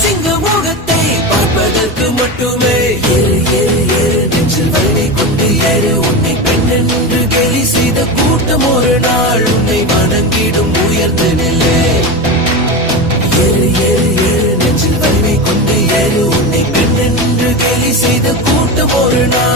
சிங்க முகத்தை பார்ப்பதற்கு மட்டுமே ஏறு ஏறு ஏறு நெஞ்சில் வலிமை கொண்டு ஏறு உன்னை பெண் என்று கேலி செய்த கூட்டம் ஒரு நாள் உன்னை வணங்கிடும் உயர்ந்த நிலை ஏறு ஏறு ஏறு நெஞ்சில் வலிமை கொண்டு ஏறு உன்னை பெண் என்று கேலி செய்த கூட்டம் ஒரு நாள்